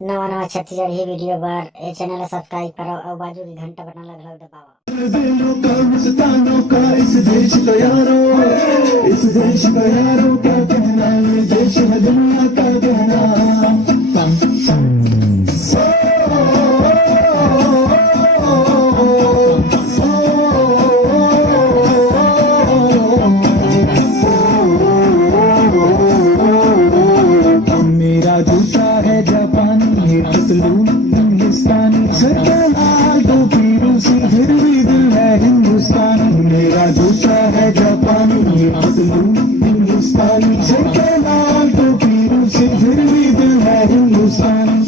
नवा नवा छत्तीसगढ़ी वीडियो बार ए channel subscribe करो और बाजू की घंटा बटन लगभग दबाओ। इस देश का यारों क्या कहना, ये देश है दुनिया का कहना। मेरा जूता है जापानी, ये पतलून हिंदुस्तानी, सर पे लाल टोपी रूसी, फिर भी दिल है हिंदुस्तानी। मेरा जूता है जापानी, ये पतलून हिंदुस्तानी, सर पे लाल टोपी रूसी, फिर भी दिल है हिंदुस्तानी।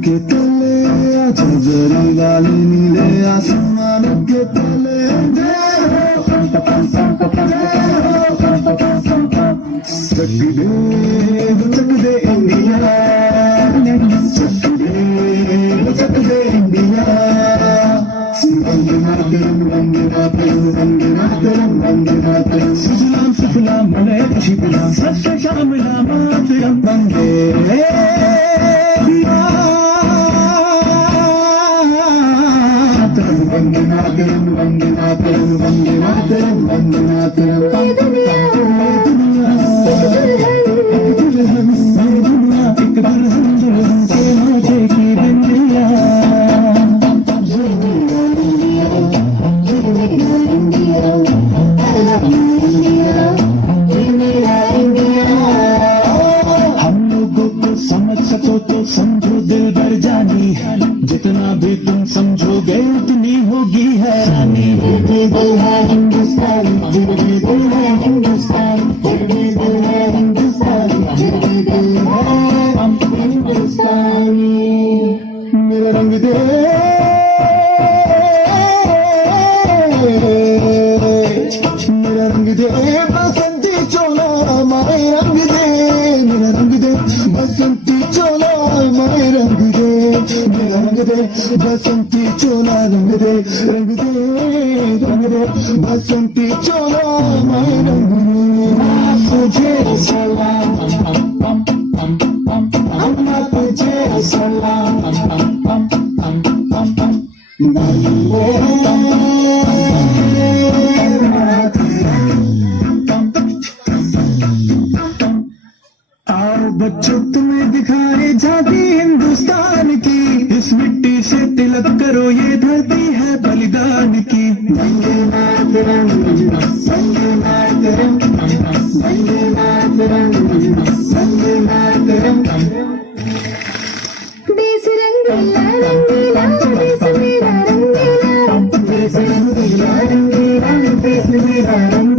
के तले आजा जरी वाली नीले आसमानों के तले चक दे इंडिया, चक दे इंडिया। वंदे मातरम, वंदे मातरम, वंदे मातरम, वंदे मातरम। सुजलाम सुफलाम मलय शिवलाम, सत्य श्यामलाम मातरम वंदे वंदे मातरम, वंदे मातरम, वंदे मातरम, वंदे मातरम। एक दुल्हन के माथे की बिंदिया। हम लोगों को समझ सको तो समझो दिल भर जानी, जितना भी तुम समझोगे उतनी होगी हैरानी। दिल है हिंदुस्तानी, दिल है हिंदुस्तानी, दिल है हिंदुस्तानी, दिल है हिंदुस्तानी। मेरा रंग दे, मेरा रंग दे बसंती चोला, माए रंग दे। मेरा रंग दे बसंती चोला, माए रंग दे। मेरा रंग दे बसंती चोला, रंग दे, रंग दे, रंग दे बसंती चोला, माए रंग दे। तुझे सलाम, अम्मा तुझे सलाम, आओ बच्चों तुम्हें दिखाए झांकी हिंदुस्तान की, इस मिट्टी से तिलक करो ये धरती है बलिदान की। वंदे मातरम, वंदे मातरम, वंदे मातरम, वंदे मातरम। देश रंगीला रंगीला, देश मेरा रंगीला, देश रंगीला रंगीला, देश मेरा रंगीला।